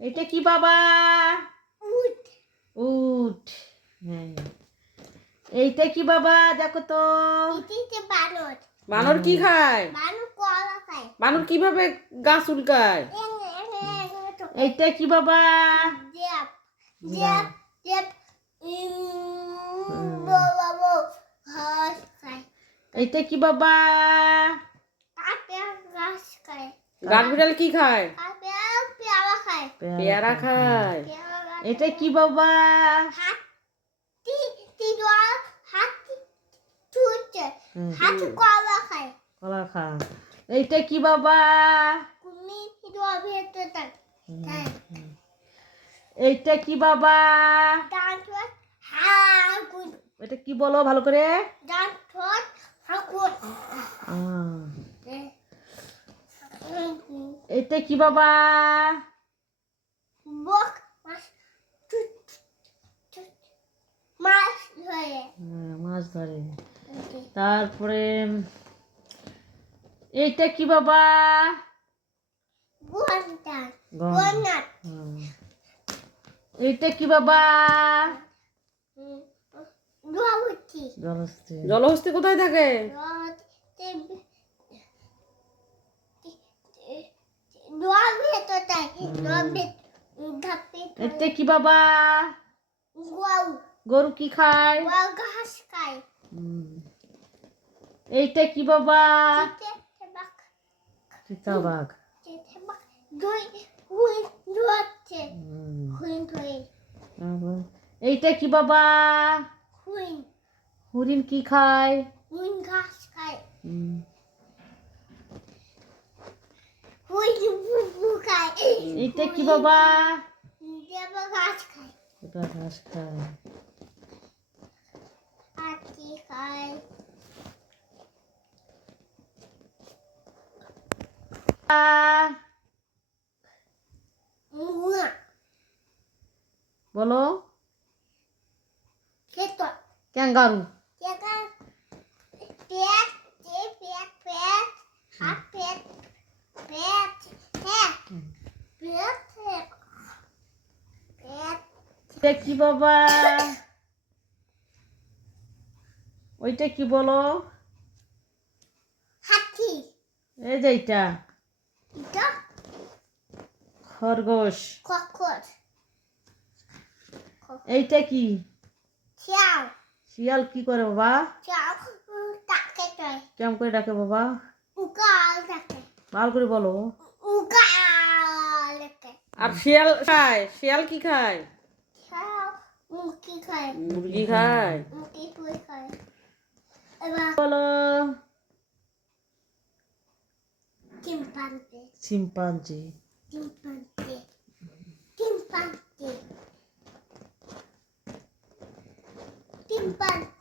এটা কি বাবা? উট। উট। হ্যাঁ। এইটা কি বাবা? দেখো তো। বানর। বানর কি খায়? বানর কলা খায়। বানর কীভাবে গাছ উল্কায় এইটা কি বাবা? বো হাস খায়। এইটা কি বাবা? গাছ খায়। গাছ বিড়াল কি খায়? পেয়ারা খায়। এটা কি বাবা? কলা খায়। এইটা কি বাবা? এইটা কি বাবা? এটা কি বলো ভালো করে? এটা কি বাবা? বক মাছ টুট মাছ ধরে। হ্যাঁ, মাছ ধরে। তারপরে এইটা কি বাবা? হুম। এইটা কি বাবা? জলহস্তি। কোথায় থাকে? ভেতর তাই এটা কি বাবা? গরু। কি খায়? ঘাস খায়। এইটা কি বাবা? চিতাবাঘ এইটা কি বাবা? হুইন। হরিণ কি খায়? ঘাস খায়। এইটা কি বাবা? ঘাস খায় এটা ঘাস খায় হাতি খায় আহ, মুয়া বলো খেতো kangaroo Jangan pet, pet, pet, hot এটা কি বাবা। ওইটা কি বলো? hati, এই যে এইটা। itu খরগোশ। kokot, এইটা কি? ciao, শিয়াল কি করে বাবা? কেমন করে ডাকে বাবা? ভালো করে বলো। আর শিয়াল খায়। শিয়াল কি খায়? Muki kai, মুরগি খায় pui kai, ebar বলো chimpanzee. Chimpanzee Chimpanzé. Chimpanzé. Chimpanzé.